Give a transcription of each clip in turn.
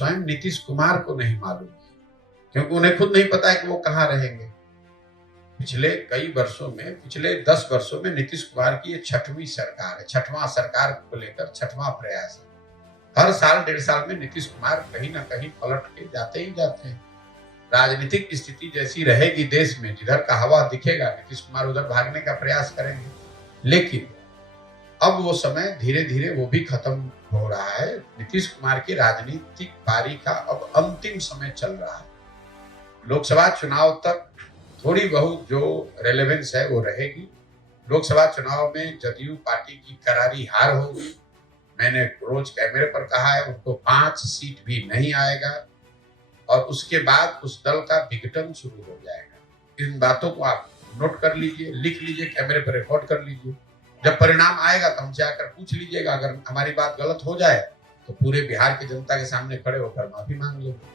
स्वयं नीतीश कुमार को नहीं मालूम, क्योंकि उन्हें खुद नहीं पता है कि वो कहाँ रहेंगे। पिछले कई वर्षों में, पिछले 10 वर्षों में नीतीश कुमार की ये 6वीं सरकार है, 6वां सरकार को लेकर 6वां प्रयास है। हर साल 1.5 साल में नीतीश कुमार कहीं ना कहीं पलट के जाते ही जाते हैं। राजनीतिक स्थिति जैसी रहेगी देश में, जिधर का हवा दिखेगा नीतीश कुमार उधर भागने का प्रयास करेंगे। लेकिन अब वो समय धीरे धीरे वो भी खत्म हो रहा है। नीतीश कुमार की राजनीतिक पारी का अब अंतिम समय चल रहा है। लोकसभा चुनाव तक थोड़ी बहुत जो रेलेवेंस है वो रहेगी। लोकसभा चुनाव में जदयू पार्टी की करारी हार होगी। मैंने रोज कैमरे पर कहा है, उनको 5 सीट भी नहीं आएगा और उसके बाद उस दल का विघटन शुरू हो जाएगा। इन बातों को आप नोट कर लीजिए, लिख लीजिए, कैमरे पर रिकॉर्ड कर लीजिए। जब परिणाम आएगा तो हमसे आकर पूछ लीजिएगा। अगर हमारी बात गलत हो जाए तो पूरे बिहार की जनता के सामने खड़े होकर माफी मांग लेंगे।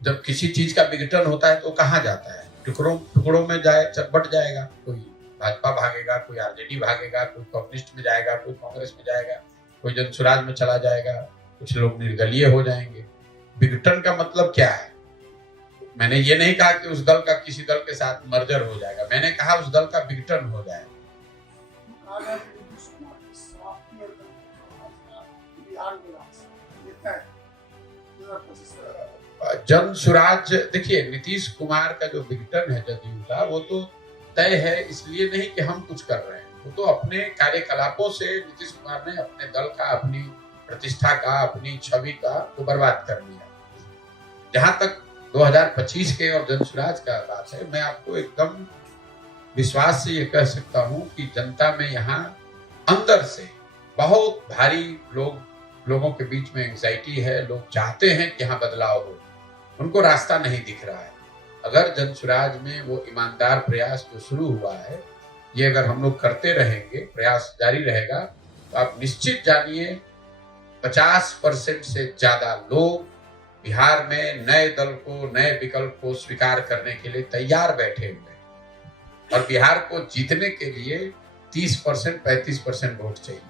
जब किसी चीज का विघटन होता है तो कहाँ जाता है? टुकड़ों में बट जाएगा। कोई भाजपा भागेगा, कोई आरजेडी भागेगा, कोई कम्युनिस्ट में जाएगा, कोई कांग्रेस में जाएगा, कोई जनसुराज में चला जाएगा, कुछ लोग निर्दलीय हो जाएंगे। विघटन का मतलब क्या है? मैंने ये नहीं कहा कि उस दल का किसी दल के साथ मर्जर हो जाएगा, मैंने कहा उस दल का विघटन हो जाएगा। जनसुराज, देखिए नीतीश कुमार का जो विघटन है जदयू का, वो तो तय है। इसलिए नहीं कि हम कुछ कर रहे हैं, वो तो अपने कार्यकलापों से नीतीश कुमार ने अपने दल का, अपनी प्रतिष्ठा का, अपनी छवि का तो बर्बाद कर लिया। जहां तक 2025 के और जनसुराज का बात है, मैं आपको एकदम विश्वास से ये कह सकता हूं कि जनता में यहाँ अंदर से बहुत भारी लोगों के बीच में एंग्जाइटी है। लोग चाहते हैं कि यहाँ बदलाव हो, उनको रास्ता नहीं दिख रहा है। अगर जनसुराज में वो ईमानदार प्रयास जो शुरू हुआ है, ये अगर हम लोग करते रहेंगे, प्रयास जारी रहेगा, तो आप निश्चित जानिए 50% से ज्यादा लोग बिहार में नए दल को, नए विकल्प को स्वीकार करने के लिए तैयार बैठे हुए हैं। और बिहार को जीतने के लिए 30%, 35% वोट चाहिए।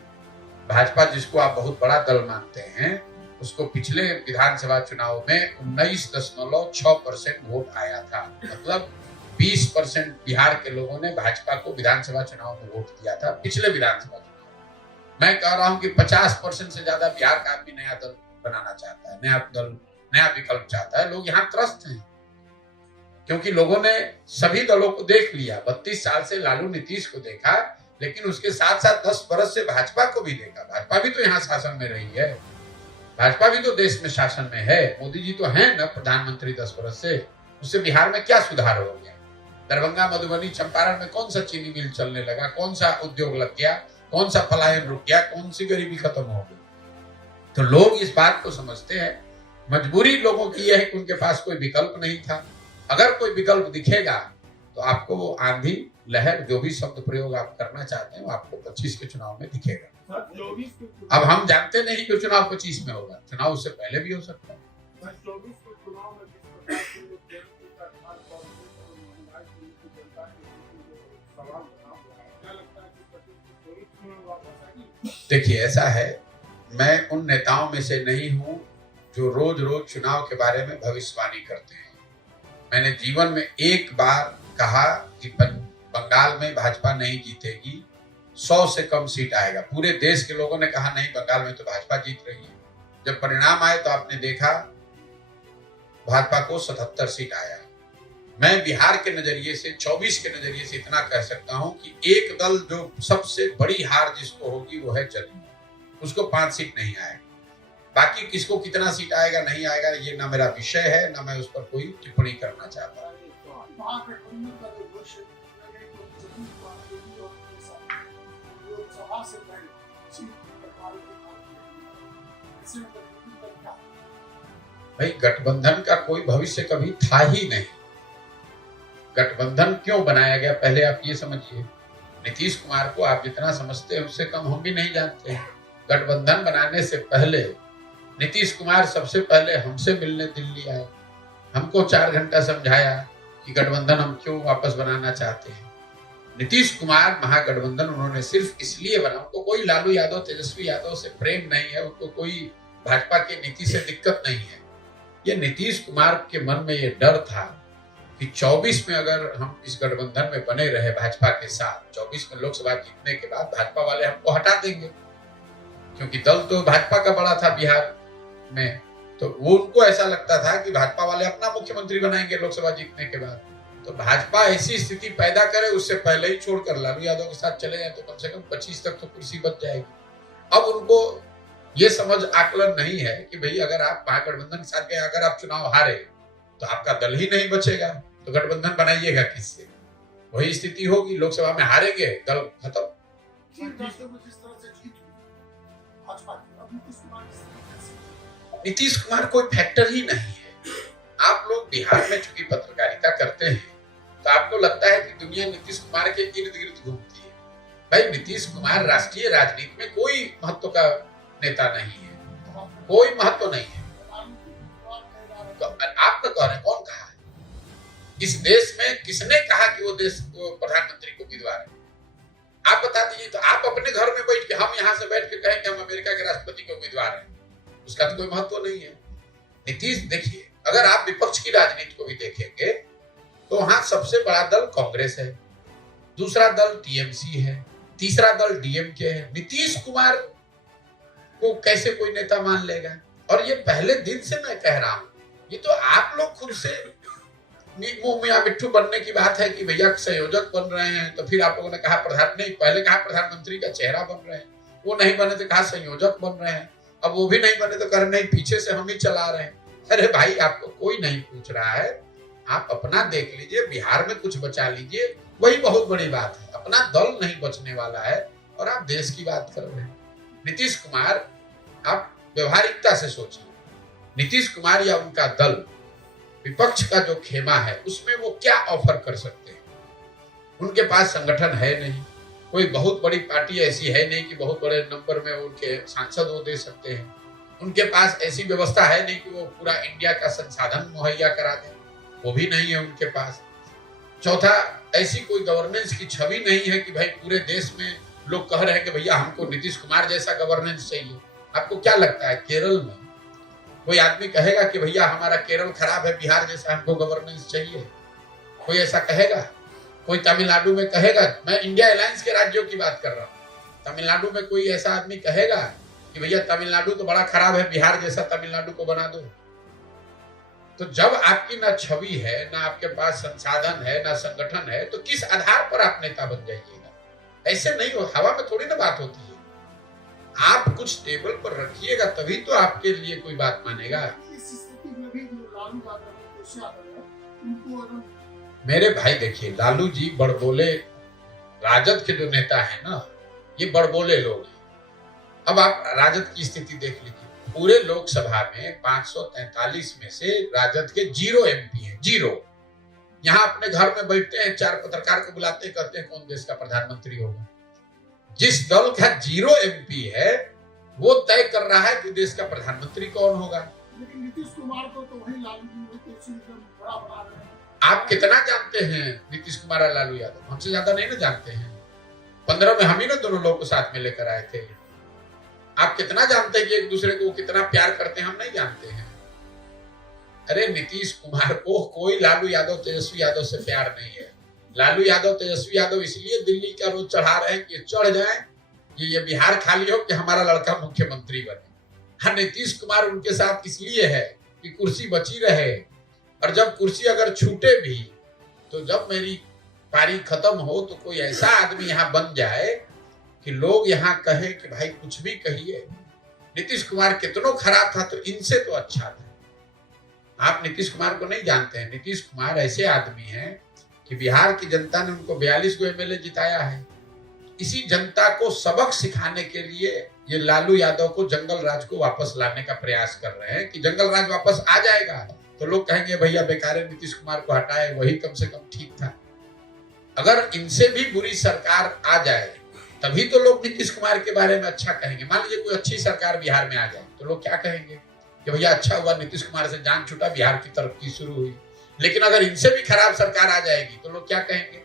भाजपा, जिसको आप बहुत बड़ा दल मानते हैं, उसको पिछले विधानसभा चुनाव में 19.6% वोट आया था। मतलब 20% बिहार के लोगों ने भाजपा को विधानसभा चुनाव में वोट दिया था, पिछले विधानसभा चुनाव। मैं कह रहा हूं कि 50% से ज्यादा बिहार का आदमी नया दल बनाना चाहता है, नया दल, नया विकल्प चाहता है। लोग यहाँ त्रस्त हैं, क्योंकि लोगों ने सभी दलों को देख लिया। 32 साल से लालू नीतीश को देखा, लेकिन उसके साथ साथ 10 बरस से भाजपा को भी देखा। भाजपा भी तो यहाँ शासन में रही है, भाजपा भी तो देश में शासन में है। मोदी जी तो हैं ना प्रधानमंत्री 10 बरस से। उससे बिहार में क्या सुधार हो गया? दरभंगा, मधुबनी, चंपारण में कौन सा चीनी मिल चलने लगा? कौन सा उद्योग लग गया? कौन सा पलायन रुक गया? कौन सी गरीबी खत्म हो गई? तो लोग इस बात को समझते हैं। मजबूरी लोगों की यह है कि उनके पास कोई विकल्प नहीं था। अगर कोई विकल्प दिखेगा तो आपको वो आंधी, लहर, जो भी शब्द प्रयोग आप करना चाहते हैं, वो आपको 25 के चुनाव में दिखेगा। अब हम जानते नहीं कि चुनाव 25 में होगा, चुनाव उससे पहले भी हो सकता है। देखिए, ऐसा है, मैं उन नेताओं में से नहीं हूं जो रोज रोज चुनाव के बारे में भविष्यवाणी करते हैं। मैंने जीवन में एक बार कहा कि बंगाल में भाजपा नहीं जीतेगी, 100 से कम सीट आएगा। पूरे देश के लोगों ने कहा नहीं, बंगाल में तो भाजपा जीत रही है। जब परिणाम आए तो आपने देखा भाजपा को 77 सीट आया। मैं बिहार के नजरिए से, 24 के नजरिए से इतना कह सकता हूं कि एक दल जो सबसे बड़ी हार जिसको होगी वो है जदयू, उसको 5 सीट नहीं आएगा। बाकी किसको कितना सीट आएगा नहीं आएगा, ये ना मेरा विषय है, ना मैं उस पर कोई टिप्पणी करना चाहता हूं। भाई, गठबंधन का कोई भविष्य कभी था ही नहीं। गठबंधन क्यों बनाया गया, पहले आप ये समझिए। नीतीश कुमार को आप जितना समझते हैं उससे कम हम भी नहीं जानते। गठबंधन बनाने से पहले नीतीश कुमार सबसे पहले हमसे मिलने दिल्ली आए, हमको 4 घंटा समझाया कि गठबंधन हम क्यों वापस बनाना चाहते हैं। नीतीश कुमार महागठबंधन उन्होंने सिर्फ इसलिए बना, उनको कोई लालू यादव तेजस्वी यादव से प्रेम नहीं है, उनको कोई भाजपा की नीति से दिक्कत नहीं है। ये नीतीश कुमार के मन में ये डर था कि 24 में अगर हम इस गठबंधन में बने रहे भाजपा के साथ, 24 में लोकसभा जीतने के बाद भाजपा वाले हमको हटा देंगे, क्योंकि दल तो भाजपा का बड़ा था बिहार में। तो वो उनको ऐसा लगता था कि भाजपा वाले अपना मुख्यमंत्री बनाएंगे लोकसभा जीतने के बाद। तो भाजपा ऐसी स्थिति पैदा करे, उससे पहले ही छोड़कर लालू यादव के साथ चले जाए तो कम से कम 25 तक तो कुर्सी बच जाएगी। अब उनको ये समझ आकलन नहीं है कि भाई अगर आप महागठबंधन के साथ गए, अगर आप चुनाव हारे तो आपका दल ही नहीं बचेगा, तो गठबंधन बनाइएगा किससे? वही स्थिति होगी, लोकसभा में हारेंगे, दल खत्म। नीतीश कुमार कोई फैक्टर ही नहीं है। आप लोग बिहार में चूंकि पत्रकारिता करते हैं तो आपको लगता है कि दुनिया नीतीश कुमार के इर्द गिर्द घूमती है। भाई नीतीश कुमार राष्ट्रीय राजनीति में कोई महत्व का नेता नहीं है, कोई महत्व नहीं है। तो आप तो कह रहे हैं, कौन कहा है? इस देश में किसने कहा कि वो देश को प्रधानमंत्री को उम्मीदवार है? आप बता दीजिए। तो आप अपने घर में बैठ के, हम यहाँ से बैठ के कहें कि हम अमेरिका के राष्ट्रपति के उम्मीदवार हैं, उसका तो कोई महत्व नहीं है। नीतीश, देखिए, अगर आप विपक्ष की राजनीति को भी देखेंगे तो वहां सबसे बड़ा दल कांग्रेस है, दूसरा दल टीएमसी है, तीसरा दल डीएमके है। नीतीश कुमार को कैसे कोई नेता मान लेगा? और ये पहले दिन से मैं कह रहा हूं, ये तो आप लोग खुद से मुंह मियां मिट्ठू बनने की बात है कि भैया संयोजक बन रहे हैं, तो फिर आप लोगों ने कहा पहले कहा प्रधानमंत्री का चेहरा बन रहे हैं, वो नहीं बने तो कहा संयोजक बन रहे हैं, अब वो भी नहीं बने तो कर नहीं, पीछे से हम ही चला रहे हैं। अरे भाई, आपको कोई नहीं पूछ रहा है, आप अपना देख लीजिए, बिहार में कुछ बचा लीजिए, वही बहुत बड़ी बात है। अपना दल नहीं बचने वाला है और आप देश की बात कर रहे हैं। नीतीश कुमार, आप व्यवहारिकता से सोचिए, नीतीश कुमार या उनका दल विपक्ष का जो खेमा है उसमें वो क्या ऑफर कर सकते हैं? उनके पास संगठन है नहीं, कोई बहुत बड़ी पार्टी ऐसी है नहीं कि बहुत बड़े नंबर में उनके सांसद वो दे सकते हैं। उनके पास ऐसी व्यवस्था है नहीं कि वो पूरा इंडिया का संसाधन मुहैया करा दें, वो भी नहीं है उनके पास। चौथा, ऐसी कोई गवर्नेंस की छवि नहीं है कि भाई पूरे देश में लोग कह रहे हैं कि भैया हमको नीतीश कुमार जैसा गवर्नेंस चाहिए। आपको क्या लगता है, केरल में कोई आदमी कहेगा कि भैया हमारा केरल खराब है, बिहार जैसा हमको गवर्नेंस चाहिए? कोई ऐसा कहेगा? कोई तमिलनाडु में कहेगा? मैं इंडिया अलायंस के राज्यों की बात कर रहा हूँ। तमिलनाडु में कोई ऐसा आदमी कहेगा कि भैया तमिलनाडु तो बड़ा खराब है, बिहार जैसा तमिलनाडु को बना दो? तो जब आपकी ना छवि है, ना आपके पास संसाधन है, ना संगठन है, तो किस आधार पर आप नेता बन जाइएगा? ऐसे नहीं हो, हवा में थोड़ी ना बात होती है। आप कुछ टेबल पर रखिएगा तभी तो आपके लिए कोई बात मानेगा। मेरे भाई देखिए, लालू जी बड़बोले, राजद के जो नेता है ना, ये बड़बोले लोग हैं। अब आप राजद की स्थिति देख लीजिए, पूरे लोकसभा में 543 में से राजद के 0 एमपी हैं, 0। यहाँ अपने घर में बैठते हैं, 4 पत्रकार को बुलाते, कहते हैं कौन देश का प्रधानमंत्री होगा। जिस दल का 0 एमपी है वो तय कर रहा है कि देश का प्रधानमंत्री कौन होगा। लेकिन नीतीश कुमार को तो वही लालू जी बड़ा बना रहे हैं। आप कितना जानते हैं नीतीश कुमार और लालू यादव? हमसे ज्यादा नहीं ना जानते हैं। 15 में हम ही ना दोनों लोग को साथ में लेकर आए थे। आप कितना जानते हैं कि एक दूसरे को कितना प्यार करते हैं? हम नहीं जानते हैं। अरे नीतीश कुमार को कोई लालू यादव तेजस्वी यादव से प्यार नहीं है। लालू यादव तेजस्वी यादव इसलिए दिल्ली का रोज चढ़ा रहे हैं कि चढ़ जाए कि ये बिहार खाली हो कि हमारा लड़का मुख्यमंत्री बने। हाँ, नीतीश कुमार उनके साथ इसलिए है कि कुर्सी बची रहे, और जब कुर्सी अगर छूटे भी तो जब मेरी पारी खत्म हो तो कोई ऐसा आदमी यहाँ बन जाए कि लोग यहाँ कहें कि भाई कुछ भी कहिए, नीतीश कुमार कितनों खराब था तो इनसे तो अच्छा था। आप नीतीश कुमार को नहीं जानते हैं। नीतीश कुमार ऐसे आदमी हैं कि बिहार की जनता ने उनको 42 को एमएलए जिताया है। इसी जनता को सबक सिखाने के लिए ये लालू यादव को जंगल राज को वापस लाने का प्रयास कर रहे हैं कि जंगल राज वापस आ जाएगा तो लोग कहेंगे भैया बेकार नीतीश कुमार को हटाए, वही कम से कम ठीक था। अगर इनसे भी बुरी सरकार आ जाए तभी तो लोग नीतीश कुमार के बारे में अच्छा कहेंगे। मान लीजिए कोई अच्छी सरकार बिहार में आ जाए तो लोग क्या कहेंगे कि भैया अच्छा हुआ नीतीश कुमार से जान छूटा, बिहार की तरक्की शुरू हुई। लेकिन अगर इनसे भी खराब सरकार आ जाएगी तो लोग क्या कहेंगे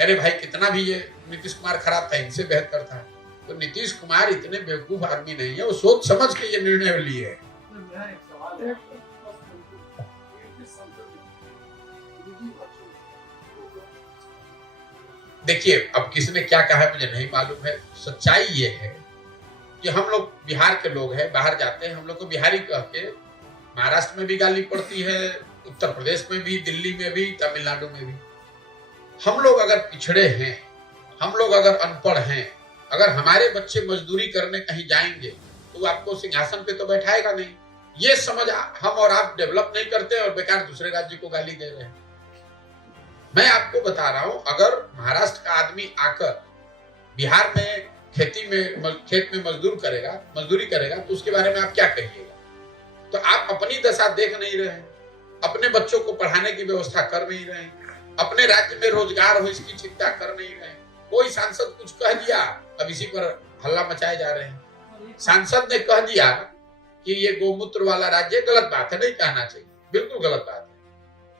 अरे भाई कितना भी ये नीतीश कुमार खराब था, इनसे बेहतर था। तो नीतीश कुमार इतने बेवकूफ आदमी नहीं है, वो सोच समझ के ये निर्णय लिए है। मेरा एक सवाल है, देखिए अब किसने क्या कहा है मुझे नहीं मालूम है। सच्चाई ये है कि हम लोग बिहार के लोग हैं, बाहर जाते हैं, हम लोग को बिहारी कह के महाराष्ट्र में भी गाली पड़ती है, उत्तर प्रदेश में भी, दिल्ली में भी, तमिलनाडु में भी। हम लोग अगर पिछड़े हैं, हम लोग अगर अनपढ़ हैं, अगर हमारे बच्चे मजदूरी करने कहीं जाएंगे तो आपको सिंहासन पे तो बैठाएगा नहीं। ये समझ हम और आप डेवलप नहीं करते और बेकार दूसरे राज्य को गाली दे रहे हैं। मैं आपको बता रहा हूं, अगर महाराष्ट्र का आदमी आकर बिहार में खेत में मजदूरी करेगा तो उसके बारे में आप क्या कहिएगा? तो आप अपनी दशा देख नहीं रहे हैं, अपने बच्चों को पढ़ाने की व्यवस्था कर नहीं रहे हैं, अपने राज्य में रोजगार हो इसकी चिंता कर नहीं रहे हैं। कोई सांसद कुछ कह दिया, अब इसी पर हल्ला मचाए जा रहे हैं। सांसद ने कह दिया कि ये गोमूत्र वाला राज्य, गलत बात है, नहीं कहना चाहिए, बिल्कुल गलत बात है,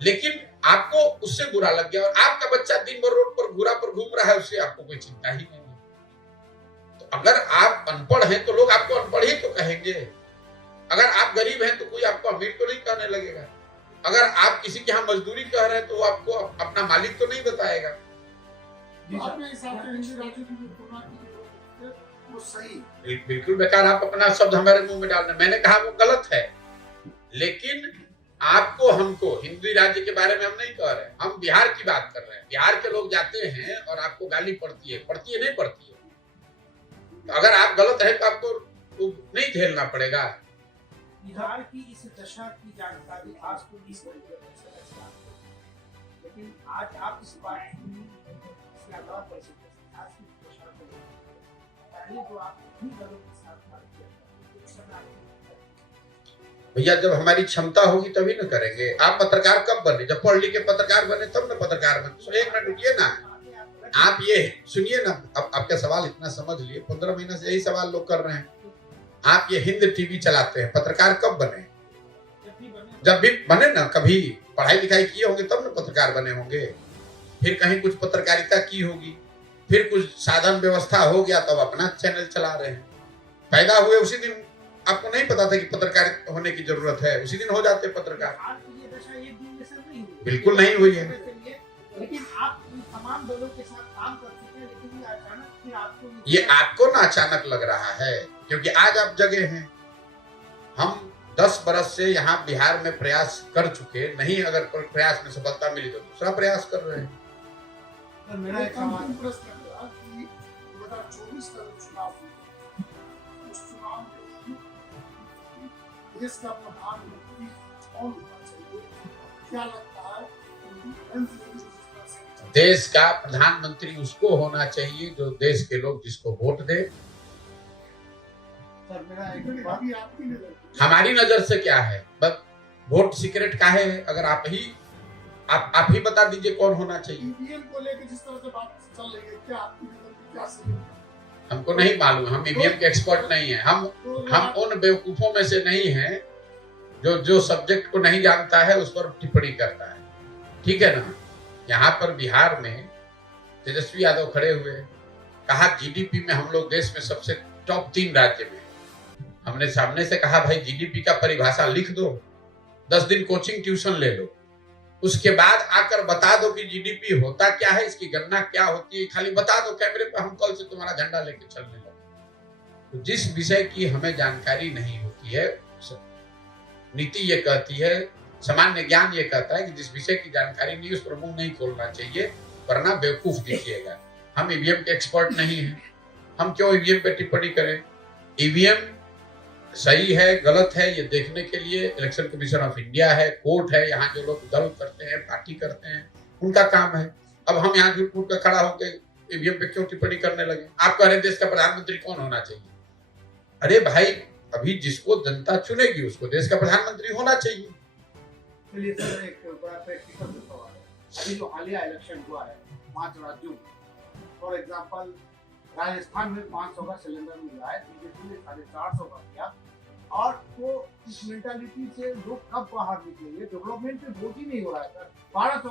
लेकिन आपको उससे बुरा लग गया और आपका बच्चा दिन भर रोड पर घूरा पर घूम रहा है, उससे आपको कोई चिंता ही नहीं है। तो अगर आप अनपढ़ हैं तो लोग आपको अनपढ़ ही तो कहेंगे। अगर आप गरीब हैं तो कोई आपको अमीर तो नहीं कहने लगेगा। अगर आप किसी के यहाँ मजदूरी कर रहे हैं तो वो आपको अपना मालिक तो नहीं बताएगा। बिल्कुल बेकार आप अपना शब्द हमारे मुंह में डाल रहे हैं। मैंने कहा वो गलत है, लेकिन आपको हमको हिंदू राज्य के बारे में हम नहीं कह रहे हैं, हम बिहार की बात कर रहे हैं। बिहार के लोग जाते हैं और आपको गाली पड़ती है नहीं पड़ती है। तो अगर आप गलत है तो आपको नहीं झेलना पड़ेगा। बिहार की इस दशा की जानकारी आज को इस तरीके से समझता है, लेकिन आज आप इस बात की ज्यादा परिचित हैं। आज की दशा को पहले जो आप इन्हीं दलों के साथ बात किया भैया, जब हमारी क्षमता होगी तभी ना करेंगे। आप पत्रकार कब बने? जब पढ़ लिख के पत्रकार बने तब ना पत्रकार बने। एक मिनट रुकिए ना, आप ये सुनिए ना। अब आपका सवाल इतना समझ लिए, 15 महीने से यही सवाल लोग कर रहे हैं। आप ये हिंद टीवी चलाते हैं, पत्रकार कब बने? जब भी बने ना, कभी पढ़ाई लिखाई किए होंगे तब ना पत्रकार बने होंगे। फिर कहीं कुछ पत्रकारिता की होगी, फिर कुछ साधन व्यवस्था हो गया तब अपना चैनल चला रहे हैं। पैदा हुए उसी दिन आपको नहीं पता था कि पत्रकार होने की जरूरत है, उसी दिन हो जाते पत्रकार। बिल्कुल नहीं हुई है। लेकिन आप तमाम दलों के साथ काम कर चुके हैं, लेकिन अचानक फिर आपको ये आपको ना अचानक लग रहा है, क्योंकि आज आप जगे हैं। हम 10 बरस से यहाँ बिहार में प्रयास कर चुके नहीं, अगर प्रयास में सफलता मिली तो दूसरा प्रयास कर रहे हैं। मेरा एक अंतिम प्रश्न था कि 2024 का चुनाव, उस चुनाव में देश का प्रधानमंत्री कौन होना चाहिए? क्या लगता है? देश का प्रधानमंत्री उसको होना चाहिए जो देश के लोग जिसको वोट दे। हमारी नजर से क्या है, बस वोट सीक्रेट का है। अगर आप ही बता दीजिए कौन होना चाहिए। ईवीएम को लेकर जिस तरह से बात चल रही है, क्या आपकी नजर में क्या सही है? हमको नहीं मालूम, हम ईवीएम के एक्सपर्ट नहीं है। हम उन बेवकूफों में से नहीं हैं जो सब्जेक्ट को नहीं जानता है उस पर टिप्पणी करता है, ठीक है ना। यहाँ पर बिहार में तेजस्वी यादव खड़े हुए, कहा जीडीपी में हम लोग देश में सबसे टॉप 3 राज्य में। हमने सामने से कहा भाई जीडीपी का परिभाषा लिख दो, 10 दिन कोचिंग ट्यूशन ले लो, उसके बाद आकर बता दो कि जीडीपी होता क्या है, इसकी गणना क्या होती है, खाली बता दो कैमरे पर, हम कल से तुम्हारा झंडा लेके चलने लगे। तो जिस विषय की हमें जानकारी नहीं होती है, नीति ये कहती है, सामान्य ज्ञान ये कहता है कि जिस विषय की जानकारी नहीं उस पर मुंह नहीं खोलना चाहिए, वरना बेवकूफ दिखिएगा। हम ईवीएम के एक्सपर्ट नहीं हैं, हम क्यों ईवीएम पे टिप्पणी करें? ईवीएम सही है गलत है ये देखने के लिए इलेक्शन कमीशन ऑफ इंडिया है, कोर्ट है, यहाँ जो लोग दल करते हैं, पार्टी करते हैं, उनका काम है। अब हम यहाँ झूठ मूठ का खड़ा होकर ईवीएम पे क्यों टिप्पणी करने लगे? आप कह रहे हैं देश का प्रधानमंत्री कौन होना चाहिए? अरे भाई, अभी जिसको जनता चुनेगी उसको देश का प्रधानमंत्री होना चाहिए। चलिए सर, एक बड़ा प्रैक्टिकल सवाल है। अभी जो हालिया इलेक्शन हुआ है 5 राज्यों में, फॉर एग्जांपल राजस्थान में 500 का सिलेंडर मिला है, बीजेपी ने 450 का किया, और तो इस मेंटालिटी से लोग कब बाहर निकलेंगे? डेवलपमेंट पे वोट ही नहीं हो रहा है सर। 1200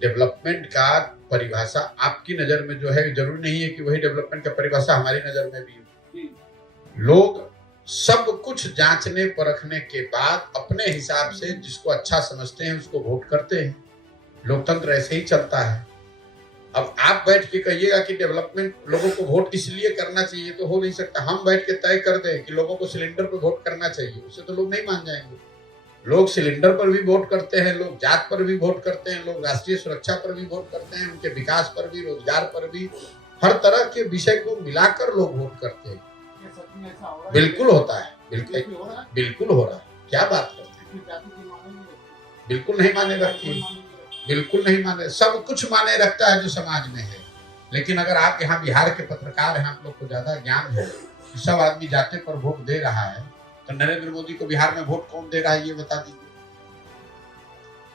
के डेवलपमेंट का परिभाषा आपकी नजर में जो है, जरूरी नहीं है कि वही डेवलपमेंट का परिभाषा हमारी नजर में भी हो। लोग सब कुछ जांचने परखने के बाद अपने हिसाब से जिसको अच्छा समझते हैं उसको वोट करते हैं। लोकतंत्र ऐसे ही चलता है। अब आप बैठ के कहिएगा कि डेवलपमेंट लोगों को वोट इसलिए करना चाहिए, तो हो नहीं सकता। हम बैठ के तय कर दें कि लोगों को सिलेंडर पर वोट करना चाहिए, उससे तो लोग नहीं मान जाएंगे। लोग सिलेंडर पर भी वोट करते हैं, लोग जात पर भी वोट करते हैं, लोग राष्ट्रीय सुरक्षा पर भी वोट करते हैं, उनके विकास पर भी, रोजगार पर भी, हर तरह के विषय को मिलाकर लोग वोट करते हैं। बिल्कुल होता है, बिल्कुल हो रहा है। क्या बात करते हैं? बिल्कुल नहीं माने रखती, बिल्कुल नहीं माने। सब कुछ माने रखता है जो समाज में है। लेकिन अगर आप यहाँ बिहार के पत्रकार हैं, आप लोग को ज्यादा ज्ञान है कि सब आदमी जाते पर वोट दे रहा है, तो नरेंद्र मोदी को बिहार में वोट कौन दे रहा है ये बता दीजिए।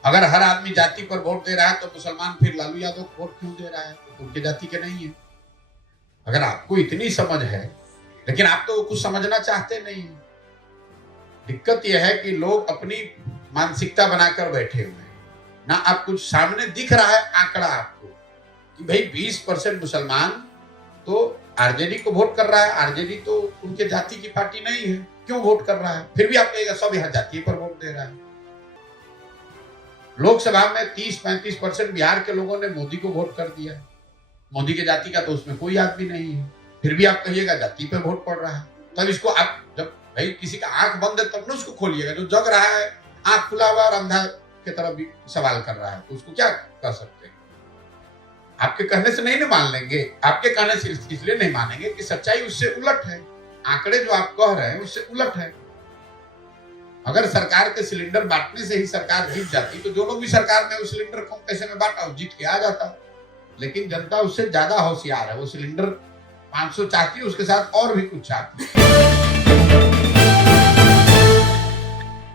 अगर हर आदमी जाति पर वोट दे रहा है तो मुसलमान फिर लालू यादव को वोट क्यों दे रहा है? तो उनके जाति के नहीं है। अगर आपको इतनी समझ है, लेकिन आप तो कुछ समझना चाहते नहीं है। दिक्कत यह है कि लोग अपनी मानसिकता बनाकर बैठे हुए हैं ना। आप कुछ सामने दिख रहा है आंकड़ा आपको कि भाई 20% मुसलमान तो आरजेडी को वोट कर रहा है। आरजेडी तो उनके जाति की पार्टी नहीं है, क्यों वोट कर रहा है? फिर भी आप कहेगा सब यहाँ जाति पर वोट दे रहा है। लोकसभा में 30-35% बिहार के लोगों ने मोदी को वोट कर दिया। मोदी के जाति का तो उसमें कोई आदमी नहीं है, फिर भी आप कहिएगा जाति पे वोट पड़ रहा है। तब इसको आप, जब भाई किसी का आंख बंद है तब ना उसको खोलिएगा। जो जग रहा है, आंख खुला हुआ और अंधा की तरफ भी सवाल कर रहा है, तो उसको क्या कर सकते हैं? आपके कहने से नहीं ना मान लेंगे। आपके कहने से इसलिए नहीं मानेंगे कि सच्चाई उससे उलट है। आंकड़े जो आप कह रहे हैं उससे उलट है। अगर सरकार के सिलेंडर बांटने से ही सरकार जीत जाती तो जो लोग भी सरकार में उस सिलेंडर को पैसे में बांटा जीत के आ जाता। लेकिन जनता उससे ज्यादा होशियार है। वो सिलेंडर 500 चाहती है, उसके साथ और भी कुछ चाहती है।